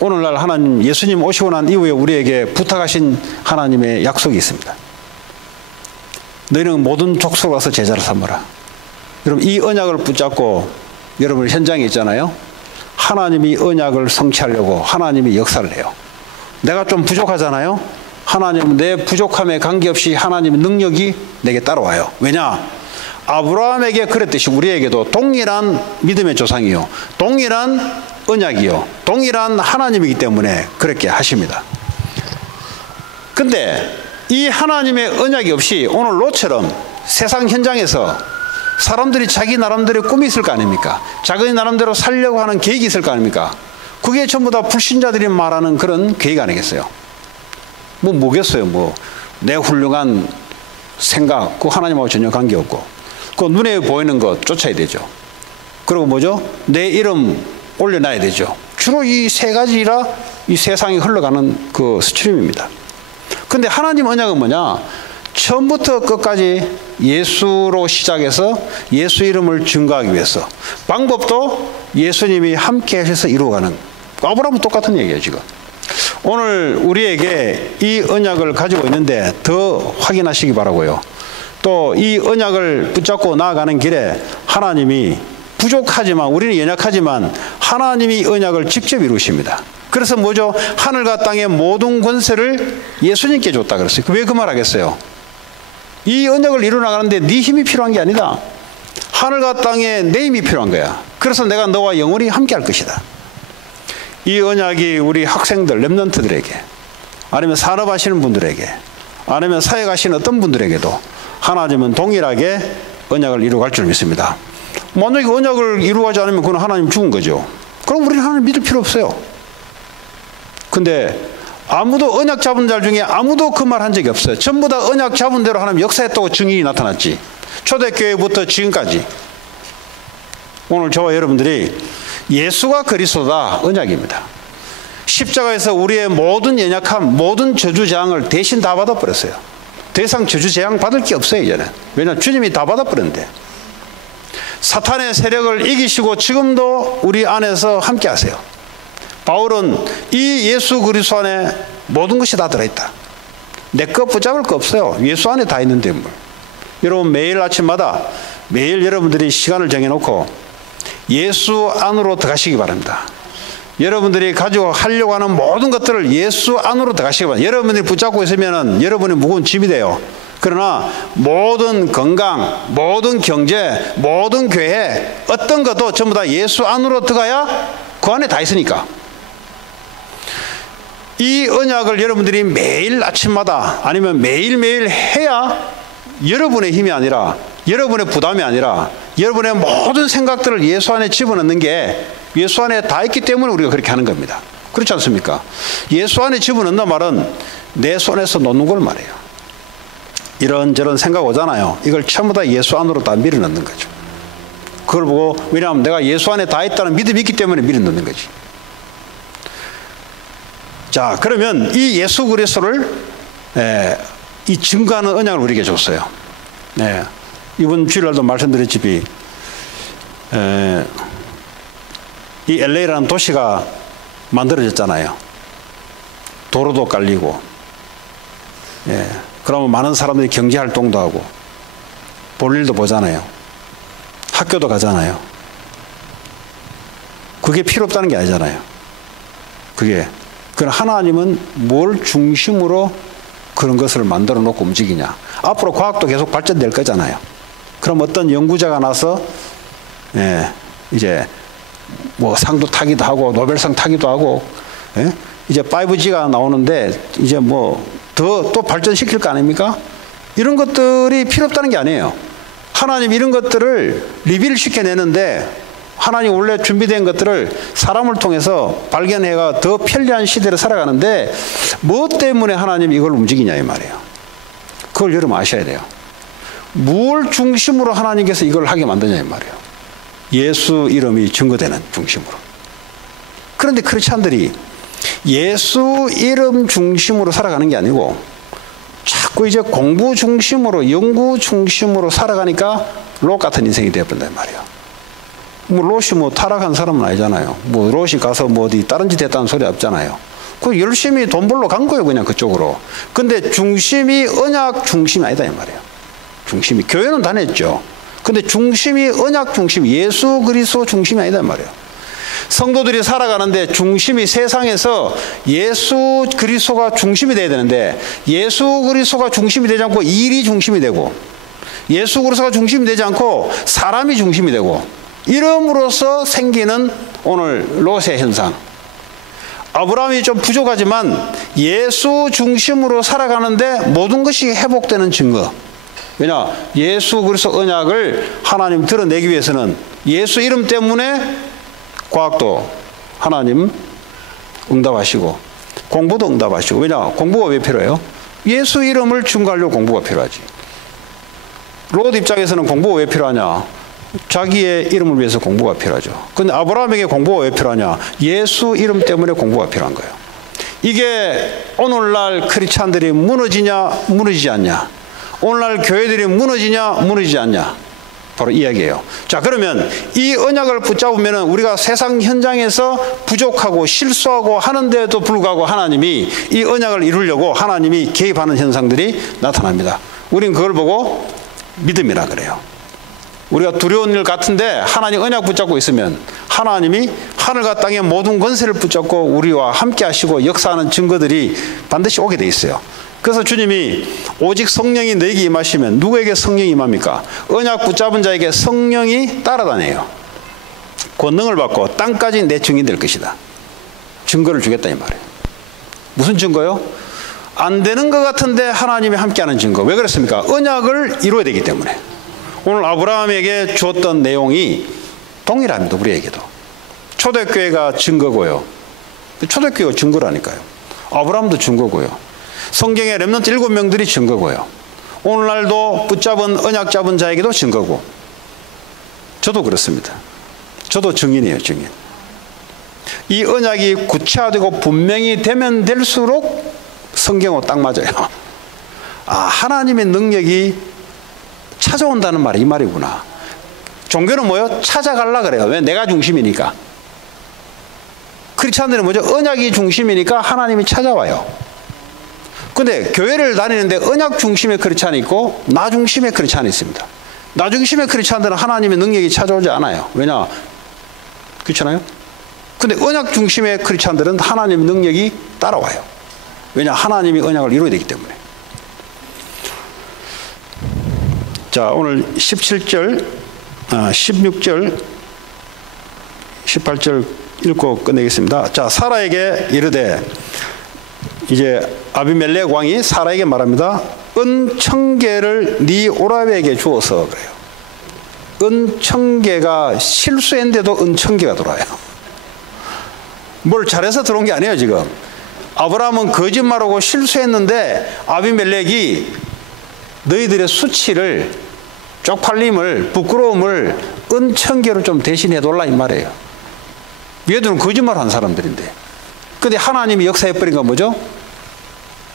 오늘날 하나님 예수님 오시고 난 이후에 우리에게 부탁하신 하나님의 약속이 있습니다. 너희는 모든 족속으로 와서 제자를 삼으라. 여러분 이 언약을 붙잡고 여러분 현장에 있잖아요. 하나님이 언약을 성취하려고 하나님이 역사를 해요. 내가 좀 부족하잖아요. 하나님은 내 부족함에 관계없이 하나님의 능력이 내게 따라와요. 왜냐? 아브라함에게 그랬듯이 우리에게도 동일한 믿음의 조상이요, 동일한 언약이요, 동일한 하나님이기 때문에 그렇게 하십니다. 근데 이 하나님의 언약이 없이 오늘 롯처럼 세상 현장에서 사람들이 자기 나름대로 꿈이 있을 거 아닙니까? 자기 나름대로 살려고 하는 계획이 있을 거 아닙니까? 그게 전부 다 불신자들이 말하는 그런 계획 아니겠어요? 뭐겠어요? 내 훌륭한 생각, 그 하나님하고 전혀 관계없고, 그 눈에 보이는 것 쫓아야 되죠. 그리고 뭐죠? 내 이름 올려놔야 되죠. 주로 이 세 가지라 이 세상이 흘러가는 그 스트림입니다. 근데 하나님 언약은 뭐냐? 처음부터 끝까지 예수로 시작해서 예수 이름을 증거하기 위해서 방법도 예수님이 함께 하셔서 이루어가는, 아브라함은 똑같은 얘기예요 지금. 오늘 우리에게 이 언약을 가지고 있는데 더 확인하시기 바라고요. 또 이 언약을 붙잡고 나아가는 길에 하나님이 부족하지만 우리는 연약하지만 하나님이 언약을 직접 이루십니다. 그래서 뭐죠? 하늘과 땅의 모든 권세를 예수님께 줬다 그랬어요. 왜 그 말 하겠어요? 이 언약을 이루어나가는데 네 힘이 필요한 게 아니다. 하늘과 땅에 내 힘이 필요한 거야. 그래서 내가 너와 영원히 함께 할 것이다. 이 언약이 우리 학생들, 렘넌트들에게, 아니면 산업하시는 분들에게, 아니면 사회 가시는 어떤 분들에게도 하나님은 동일하게 언약을 이루어갈 줄 믿습니다. 만약에 언약을 이루어가지 않으면 그건 하나님 죽은 거죠. 그럼 우리는 하나님 믿을 필요 없어요. 근데 아무도 언약 잡은 자 중에 아무도 그 말 한 적이 없어요. 전부 다 언약 잡은 대로 하나님 역사했다고 증인이 나타났지. 초대교회부터 지금까지. 오늘 저와 여러분들이 예수가 그리스도다 언약입니다. 십자가에서 우리의 모든 연약함, 모든 저주재앙을 대신 다 받아버렸어요. 더 이상 저주재앙 받을 게 없어요 이제는. 왜냐하면 주님이 다 받아버렸는데. 사탄의 세력을 이기시고 지금도 우리 안에서 함께 하세요. 바울은 이 예수 그리스도 안에 모든 것이 다 들어있다. 내 거 붙잡을 거 없어요. 예수 안에 다 있는데 뭘. 여러분 매일 아침마다 매일 여러분들이 시간을 정해놓고 예수 안으로 들어가시기 바랍니다. 여러분들이 가지고 하려고 하는 모든 것들을 예수 안으로 들어가시기 바랍니다. 여러분들이 붙잡고 있으면 여러분의 무거운 짐이 돼요. 그러나 모든 건강, 모든 경제, 모든 교회, 어떤 것도 전부 다 예수 안으로 들어가야 그 안에 다 있으니까. 이 언약을 여러분들이 매일 아침마다 아니면 매일매일 해야 여러분의 힘이 아니라, 여러분의 부담이 아니라 여러분의 모든 생각들을 예수 안에 집어넣는 게 예수 안에 다 있기 때문에 우리가 그렇게 하는 겁니다. 그렇지 않습니까? 예수 안에 집어넣는다 말은 내 손에서 놓는 걸 말해요. 이런저런 생각 오잖아요. 이걸 전부 다 예수 안으로 다 밀어넣는 거죠. 그걸 보고, 왜냐하면 내가 예수 안에 다 있다는 믿음이 있기 때문에 밀어넣는 거지. 자, 그러면 이 예수 그리스도를 이 증거하는 언약을 우리에게 줬어요. 이번 주일날도 말씀드렸지만 이 LA라는 도시가 만들어졌잖아요. 도로도 깔리고, 그러면 많은 사람들이 경제 활동도 하고 볼 일도 보잖아요. 학교도 가잖아요. 그게 필요 없다는 게 아니잖아요. 그럼 하나님은 뭘 중심으로 그런 것을 만들어 놓고 움직이냐. 앞으로 과학도 계속 발전될 거잖아요. 그럼 어떤 연구자가 나서 이제 뭐 상도 타기도 하고 노벨상 타기도 하고, 이제 5G가 나오는데 이제 뭐 더 또 발전시킬 거 아닙니까? 이런 것들이 필요 없다는 게 아니에요. 하나님 이런 것들을 리뷰를 시켜내는데, 하나님 원래 준비된 것들을 사람을 통해서 발견해가 더 편리한 시대를 살아가는데, 뭐 때문에 하나님 이걸 움직이냐 이 말이에요. 그걸 여러분 아셔야 돼요. 뭘 중심으로 하나님께서 이걸 하게 만드냐 이 말이에요. 예수 이름이 증거되는 중심으로. 그런데 크리스찬들이 예수 이름 중심으로 살아가는 게 아니고 자꾸 이제 공부 중심으로, 연구 중심으로 살아가니까 롯 같은 인생이 되어버린단 말이에요. 뭐 롯이 뭐 타락한 사람은 아니잖아요. 뭐 롯이 가서 뭐 어디 다른 짓 했다는 소리 없잖아요. 그 열심히 돈 벌러 간 거예요, 그냥 그쪽으로. 근데 중심이 언약 중심이 아니다 이 말이에요. 중심이 교회는 다녔죠. 근데 중심이 언약 중심, 예수 그리스도 중심이 아니다 이 말이에요. 성도들이 살아가는데 중심이 세상에서 예수 그리스도가 중심이 돼야 되는데, 예수 그리스도가 중심이 되지 않고 일이 중심이 되고, 예수 그리스도가 중심이 되지 않고 사람이 중심이 되고, 이름으로써 생기는 오늘 롯의 현상. 아브라함이 좀 부족하지만 예수 중심으로 살아가는데 모든 것이 회복되는 증거. 왜냐? 예수 그리스도 언약을 하나님 드러내기 위해서는 예수 이름 때문에 과학도 하나님 응답하시고 공부도 응답하시고. 왜냐? 공부가 왜 필요해요? 예수 이름을 증거하려고 공부가 필요하지. 롯 입장에서는 공부가 왜 필요하냐? 자기의 이름을 위해서 공부가 필요하죠. 근데 아브라함에게 공부가 왜 필요하냐? 예수 이름 때문에 공부가 필요한 거예요. 이게 오늘날 크리스찬들이 무너지냐 무너지지 않냐, 오늘날 교회들이 무너지냐 무너지지 않냐, 바로 이야기예요. 자, 그러면 이 언약을 붙잡으면 우리가 세상 현장에서 부족하고 실수하고 하는데도 불구하고 하나님이 이 언약을 이루려고 하나님이 개입하는 현상들이 나타납니다. 우린 그걸 보고 믿음이라 그래요. 우리가 두려운 일 같은데 하나님 언약 붙잡고 있으면 하나님이 하늘과 땅의 모든 권세를 붙잡고 우리와 함께 하시고 역사하는 증거들이 반드시 오게 돼 있어요. 그래서 주님이 오직 성령이 너에게 임하시면, 누구에게 성령이 임합니까? 언약 붙잡은 자에게 성령이 따라다녀요. 권능을 받고 땅까지 내 증인이 될 것이다. 증거를 주겠다 이 말이에요. 무슨 증거요? 안 되는 것 같은데 하나님이 함께하는 증거. 왜 그렇습니까? 언약을 이루어야 되기 때문에. 오늘 아브라함에게 주었던 내용이 동일합니다. 우리에게도. 초대교회가 증거고요. 초대교회가 증거라니까요. 아브라함도 증거고요. 성경의 렘넌트 7명들이 증거고요. 오늘날도 붙잡은 언약 잡은 자에게도 증거고. 저도 그렇습니다. 저도 증인이에요. 증인. 이 언약이 구체화되고 분명히 되면 될수록 성경하고 딱 맞아요. 아, 하나님의 능력이 찾아온다는 말이 이 말이구나. 종교는 뭐요? 찾아가려 그래요. 왜? 내가 중심이니까. 크리스찬들은 뭐죠? 언약이 중심이니까 하나님이 찾아와요. 근데 교회를 다니는데 언약 중심의 크리스찬이 있고 나 중심의 크리스찬이 있습니다. 나 중심의 크리스찬들은 하나님의 능력이 찾아오지 않아요. 왜냐? 그렇잖아요? 근데 언약 중심의 크리스찬들은 하나님의 능력이 따라와요. 왜냐? 하나님이 언약을 이루어야 되기 때문에. 자, 오늘 17절, 16절, 18절 읽고 끝내겠습니다. 자, 사라에게 이르되, 이제 아비멜렉 왕이 사라에게 말합니다. 은천계를 네 오라비에게 주어서 그래요. 은천계가 실수했는데도 은천계가 들어와요. 뭘 잘해서 들어온 게 아니에요, 지금. 아브라함은 거짓말하고 실수했는데 아비멜렉이 너희들의 수치를, 쪽팔림을, 부끄러움을 은천계로 좀 대신해 달라 이 말이에요. 얘들은 거짓말한 사람들인데. 근데 하나님이 역사해버린 건 뭐죠?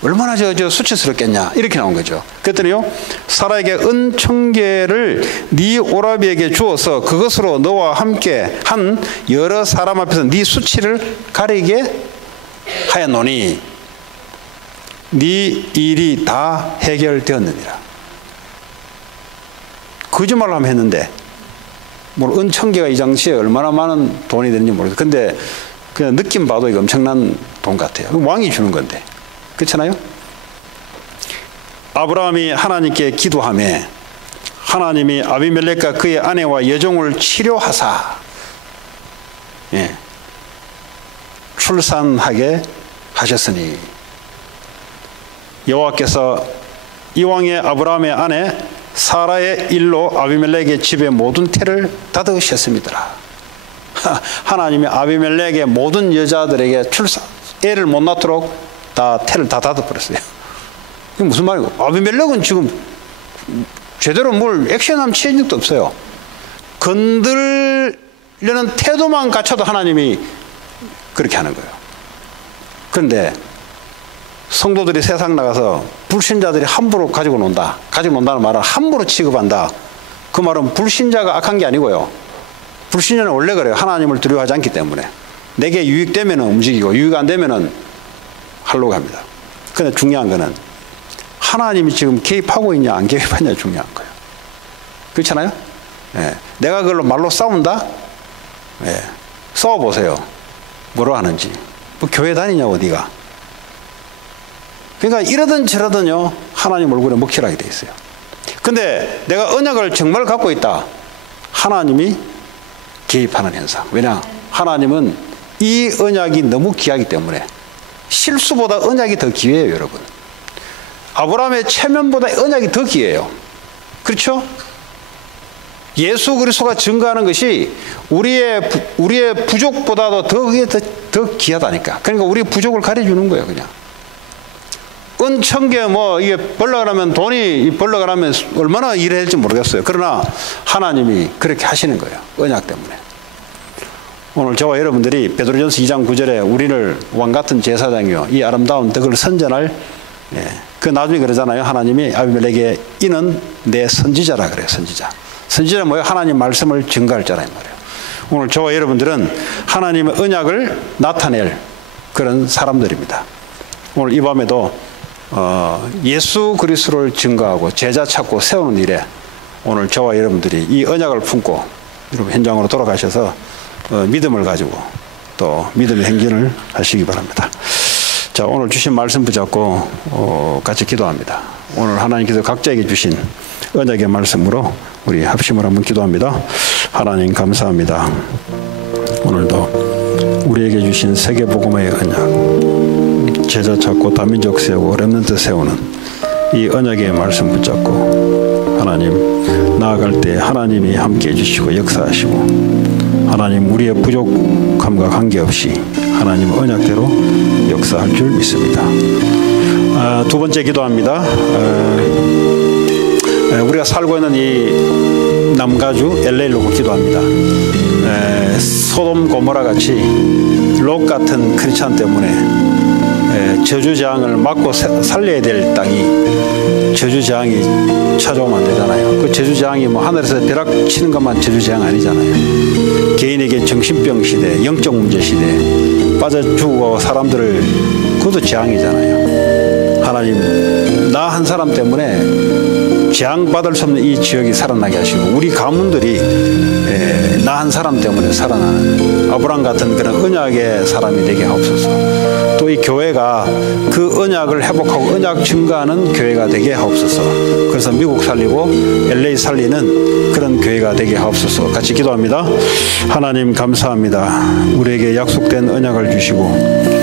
얼마나 저 수치스럽겠냐 이렇게 나온 거죠. 그랬더니요, 사라에게 은천계를 네 오라비에게 주어서 그것으로 너와 함께 한 여러 사람 앞에서 네 수치를 가리게 하였노니 네 일이 다 해결되었느니라. 거짓말을 하면 했는데, 뭐 은천계가 이 당시에 얼마나 많은 돈이 되는지 모르겠어요. 근데 그냥 느낌 봐도 이거 엄청난 돈 같아요. 왕이 주는 건데. 그렇잖아요? 아브라함이 하나님께 기도하며 하나님이 아비멜렉과 그의 아내와 여종을 치료하사, 예, 출산하게 하셨으니 여호와께서 이왕의 아브라함의 아내 사라의 일로 아비멜렉의 집의 모든 태를 닫으셨습니다. 하나님이 아비멜렉의 모든 여자들에게 애를 못 낳도록 다 태를 다 닫아버렸어요. 이게 무슨 말이고? 아비멜렉은 지금 제대로 뭘 액션하면 취한 적도 없어요. 건들려는 태도만 갖춰도 하나님이 그렇게 하는 거예요. 그런데 성도들이 세상 나가서 불신자들이 함부로 가지고 논다. 가지고 논다는 말은 함부로 취급한다. 그 말은 불신자가 악한 게 아니고요. 불신자는 원래 그래요. 하나님을 두려워하지 않기 때문에. 내게 유익되면 움직이고 유익 안 되면 하려고 합니다. 그런데 중요한 거는 하나님이 지금 개입하고 있냐 안 개입하냐 중요한 거예요. 그렇잖아요? 예. 내가 그걸로 말로 싸운다? 예. 싸워보세요. 뭐로 하는지. 뭐 교회 다니냐고 네가. 그러니까 이러든 저러든요, 하나님 얼굴에 먹칠하게 돼 있어요. 근데 내가 언약을 정말 갖고 있다. 하나님이 개입하는 현상. 왜냐? 하나님은 이 언약이 너무 귀하기 때문에. 실수보다 언약이 더 귀해요, 여러분. 아브라함의 체면보다 언약이 더 귀해요. 그렇죠? 예수 그리스도가 증거하는 것이 우리의 부족보다도 더 귀하다니까. 그러니까 우리 부족을 가려주는 거예요, 그냥. 은천계 이게 벌러가려면 돈이 벌러가려면 얼마나 일해야 될지 모르겠어요. 그러나 하나님이 그렇게 하시는 거예요. 언약 때문에. 오늘 저와 여러분들이 베드로전서 2장 9절에 우리를 왕같은 제사장이요 이 아름다운 덕을 선전할, 그 나중에 그러잖아요. 하나님이 아비멜렉에게 이는 내 선지자라 그래요. 선지자. 선지자는 뭐예요? 하나님 말씀을 증거할 자라 이 말이에요. 오늘 저와 여러분들은 하나님의 언약을 나타낼 그런 사람들입니다. 오늘 이 밤에도 예수 그리스도를 증거하고 제자 찾고 세우는 일에 오늘 저와 여러분들이 이 언약을 품고 여러분 현장으로 돌아가셔서 믿음을 가지고 또 믿음의 행진을 하시기 바랍니다. 자, 오늘 주신 말씀 붙잡고 같이 기도합니다. 오늘 하나님께서 각자에게 주신 언약의 말씀으로 우리 합심을 한번 기도합니다. 하나님 감사합니다. 오늘도 우리에게 주신 세계복음의 언약, 제자 찾고 다민족 세우고 렘넌트 세우는 이 언약의 말씀 붙잡고 하나님 나아갈 때 하나님이 함께해 주시고 역사하시고 하나님 우리의 부족함과 관계없이 하나님 언약대로 역사할 줄 믿습니다. 두 번째 기도합니다. 우리가 살고 있는 이 남가주 LA를 놓고 기도합니다. 소돔 고모라 같이 롯 같은 크리스찬 때문에 저주재앙을 막고 살려야 될 땅이 저주재앙이 찾아오면 안 되잖아요. 그 저주재앙이 하늘에서 벼락 치는 것만 저주재앙 아니잖아요. 개인에게 정신병 시대, 영적 문제 시대 빠져 죽어 사람들을, 그것도 재앙이잖아요. 하나님, 나 한 사람 때문에 재앙받을 수 없는 이 지역이 살아나게 하시고 우리 가문들이 나 한 사람 때문에 살아나는 아브라함 같은 그런 언약의 사람이 되게 하옵소서. 또 이 교회가 그 언약을 회복하고 언약 증가하는 교회가 되게 하옵소서. 그래서 미국 살리고 LA 살리는 그런 교회가 되게 하옵소서. 같이 기도합니다. 하나님 감사합니다. 우리에게 약속된 언약을 주시고